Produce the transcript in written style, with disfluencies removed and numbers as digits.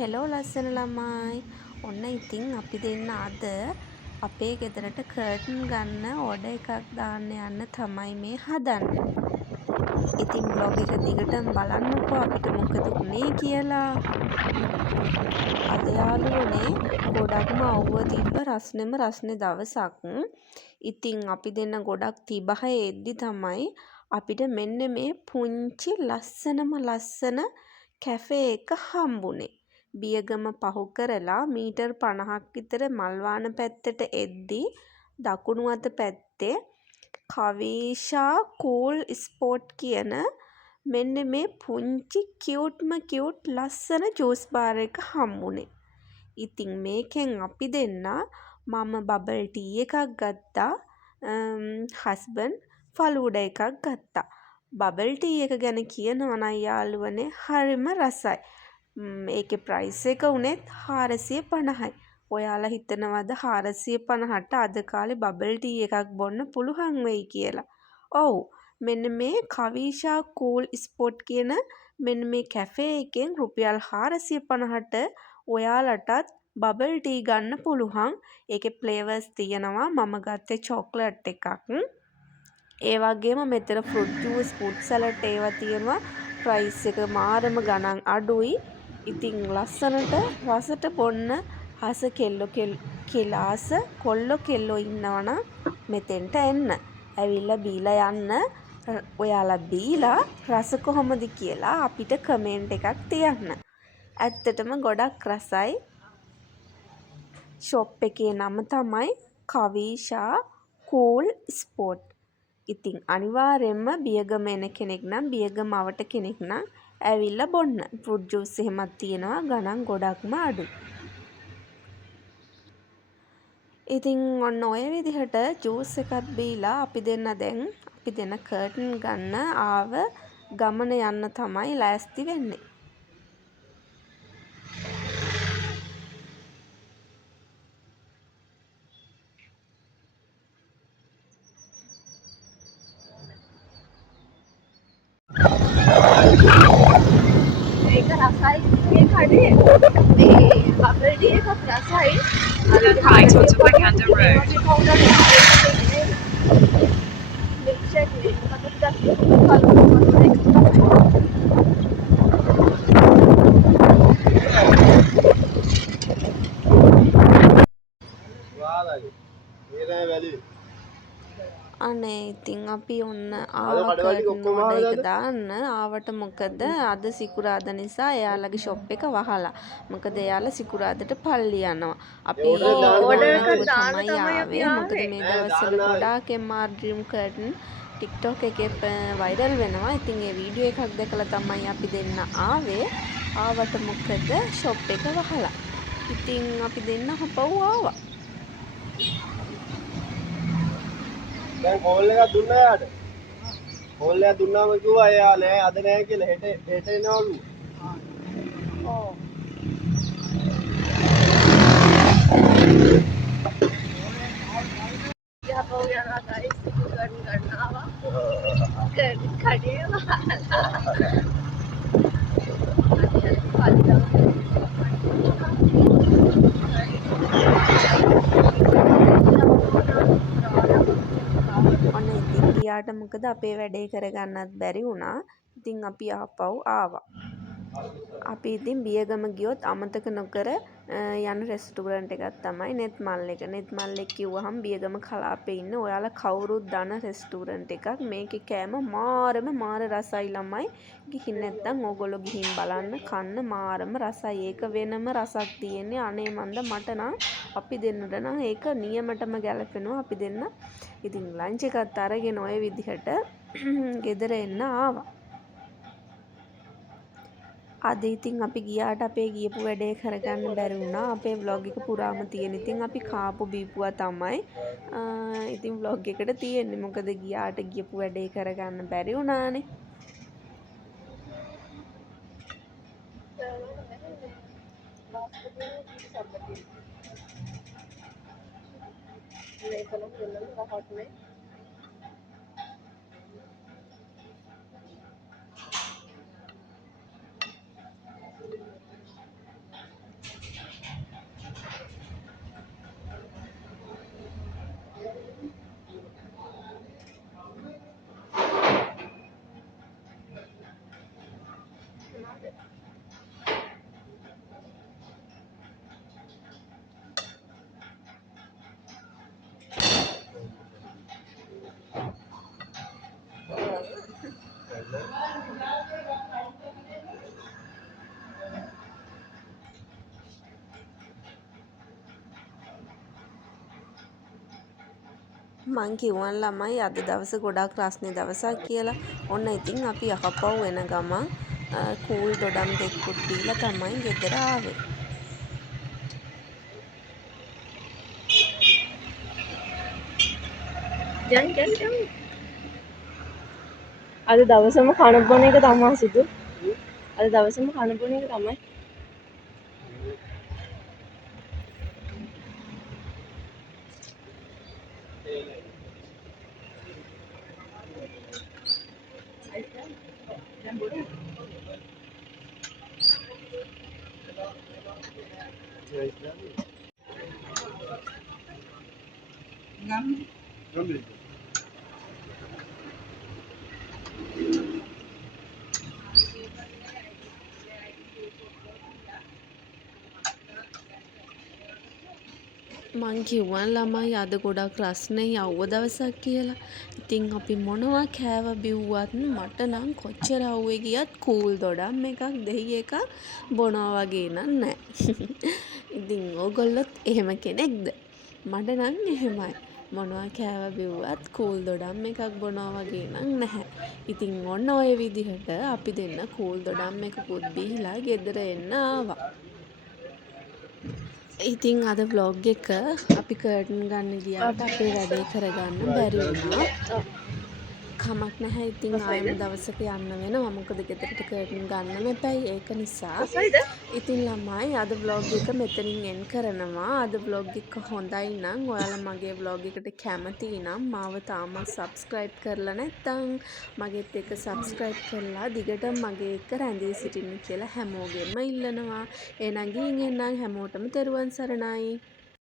Hello ලස්සන ළමයි. ඔන්න ඉතින් අපි දෙන්න අද අපේ ගෙදරට කර්ටන් ගන්න ඕඩර් එකක් දාන්න යන්න තමයි මේ හදන්නේ. ඉතින් බ්ලොග් එක දිගටම බලන්නකෝ අපිට මොකද වුනේ කියලා. අද යාළුවනේ ගොඩක්ම අවුව තිබ්බ රස්නේ දවසක්. ඉතින් අපි දෙන්න ගොඩක් තිබහ එද්දි තමයි අපිට මෙන්න මේ පුංචි ලස්සන කැෆේ එක හම්බුනේ. බියගම පහු කරලා මීටර් 50ක් විතර මල්වාන පැත්තට එද්දි දකුණු අත පැත්තේ කවීෂා කූල් ස්පොට් කියන මෙන්න මේ පුංචි කියුට් ලස්සන ජූස් බාර් එක හම්බුනේ. ඉතින් මේකෙන් අපි දෙන්න මම බබල් ටී එකක් ගත්තා. හස්බන්ඩ් ෆලූඩා එකක් ගත්තා. බබල් ටී එක ගැන කියනවා නම් යාළුවනේ හරිම රසයි. ඒකේ ප්‍රයිස් එක උනේත් 450යි. ඔයාලා හිතනවද 450ට අද කාලේ බබල් ටී එකක් බොන්න පුළුවන් වෙයි කියලා? ඔව්. මෙන්න මේ කවීෂා කූල් ස්පොට් කියන මෙන්න මේ කැෆේ එකෙන් රුපියල් 450ට ඔයාලටත් බබල් ටී ගන්න පුළුවන්. ඒකේ ෆ්ලේවර්ස් තියෙනවා. මම ගත්තේ චොක්ලට් එකක්. ඒ වගේම මෙතන ෆෘට් ජූස්, ෆෘට් සලාඩ් ඒවා තියෙනවා. ප්‍රයිස් එක මාරම ගණන් අඩුයි. ඉතින් ලස්සනට රසට බොන්න ආස කොල්ලෝ කෙල්ලෝ ඉන්නවනම් මෙතෙන්ට එන්න. ඇවිල්ලා බීලා යන්න. ඔයාලා බීලා රස කොහොමද කියලා අපිට කමෙන්ට් එකක් තියන්න. ඇත්තටම ගොඩක් රසයි. ෂොප් එකේ නම තමයි කවීෂා කූල් ස්පොට්. ඉතින් අනිවාර්යෙන්ම බියගම එන කෙනෙක් නම් බියගම අවට කෙනෙක් නම් ඇවිල්ලා බොන්න. ෆෘට් ජූස් එහෙමත් තියෙනවා. ගණන් ගොඩක්ම අඩුයි. ඉතින් ඔන්න ඔය විදිහට ජූස් එකත් බීලා අපි දෙන්න කර්ටන් ගන්න ආව ගමන යන්න තමයි ලෑස්ති වෙන්නේ. මේක රසයි මේ කඩේ මේ බබල් ටී එකක් රසයි Turn right onto Wakanda Road. අනේ ඉතින් අපි ඔන්න ආවා කර්ටන් ඕඩර් එක දාන්න. ආවට මොකද අද සිකුරාදා නිසා එයාලගේ ෂොප් එක වහලා. මොකද එයාලා සිකුරාදට පල්ලි යනවා. අපි ඕඩර් එකක් දාන්න දාන්න තමයි තමයි අපි ආවේ. මොකද ආවේ. මේ දවස්වල ගොඩාක් MR Dream Curtain TikTok එකේ වයිරල් වෙනවා. ඉතින් ඒ වීඩියෝ එකක් දැකලා තමයි අපි දෙන්න ආවේ. ආවට මොකද ෂොප් එක වහලා. ඉතින් අපි දෙන්න හපව් ආවා. දැන් කෝල් එකක් දුන්නා යාට. කෝල් එකක් දුන්නාම කිව්වා එයා නෑ අද නෑ කියලා හෙට එනවලු. ඔව් යහපෝ යනවා ගයිස් කර්ටන් ගන්නවා කඩේ ඔන්න ඉතින් ගියාට මොකද අපේ වැඩේ කරගන්නත් බැරි වුණා. ඉතින් අපි ආපහු ආවා. අපි ඉතින් බියගම ගියොත් අමතක නොකර යන රෙස්ටුරන්ට් එකක් තමයි නෙත් මල් එක. නෙත් මල් එක කිව්වහම බියගම කලාපේ ඉන්න ඔයාලා කවුරුත් දන්න රෙස්ටුරන්ට් එකක්. මේකේ කෑම මාර රසයි ළමයි. ගිහින් නැත්නම් ඕගොල්ලෝ ගිහින් බලන්න කන්න මාරම රසයි. ඒක වෙනම රසක් තියෙන්නේ. අනේ මන්ද මට නම් අපි දෙන්නට නම් ඒක නියමටම ගැලපෙනවා. අපි දෙන්න ඉතින් ලන්ච් එකත් අරගෙන ඔය විදිහට ගෙදර එන්න ආවා. අද ඉතින් අපි ගියාට අපේ ගියපු වැඩේ කරගන්න බැරි වුණා. අපේ vlog එක පුරාම තියෙන ඉතින් අපි කාපු බීපුවා තමයි ඉතින් vlog එකට තියෙන්නේ. මොකද ගියාට ගියපු වැඩේ කරගන්න බැරි වුණානේ. මං කිව්වන් ළමයි අද දවස ගොඩාක් රස්නේ දවසක් කියලා. ඔන්න ඉතින් අපි යහපව් වෙන ගමන් කූල් දොඩම් දෙකකුත් බීලා තමයි ගෙදර ආවේ. ජන් අද දවසම කන බොන එක තමයි සිදු. අද දවසම කන බොන එක තමයි. මං කිව්වන් ළමයි අද ගොඩක් රස්නේ යව්ව දවසක් කියලා. ඉතින් අපි මොනවා කෑව බිව්වත් මට නම් කොච්චර අව්වේ ගියත් කූල් දොඩම් එකක් දෙහි එකක් බොනවා වගේ නම් නෑ. ඉතින් ඕගොල්ලොත් එහෙම කෙනෙක්ද? මට නම් එහෙමයි. මොනවා කෑව බිව්වත් කූල් දොඩම් එකක් බොනවා වගේ නම් නැහැ. ඉතින් ඔන්න ඔය විදිහට අපි දෙන්න කූල් දොඩම් එකකුත් බීලා ගෙදර එන්න ආවා. ඉතින් අද vlog එක අපි කර්ටන් ගන්න ගියාට අපේ වැඩේ කරගන්න බැරි වුණා. කමක් නැහැ. ඉතින් ආයෙම දවසක යන්න වෙනවා. මොකද ගෙදරට කර්ටන් ගන්න මෙපැයි ඒක නිසා. ඉතින් ළමයි අද vlog එක මෙතනින් end කරනවා. අද vlog එක හොඳයි නම් ඔයාලා මගේ vlog එකට කැමති නම් මාව තාමත් subscribe කරලා නැත්නම් මගෙත් එක subscribe කරලා දිගටම මගේ එක්ක රැඳී සිටින්න කියලා හැමෝගෙන්ම ඉල්ලනවා. එහෙනම් ගිහින් එන්නම් හැමෝටම තෙරුවන් සරණයි.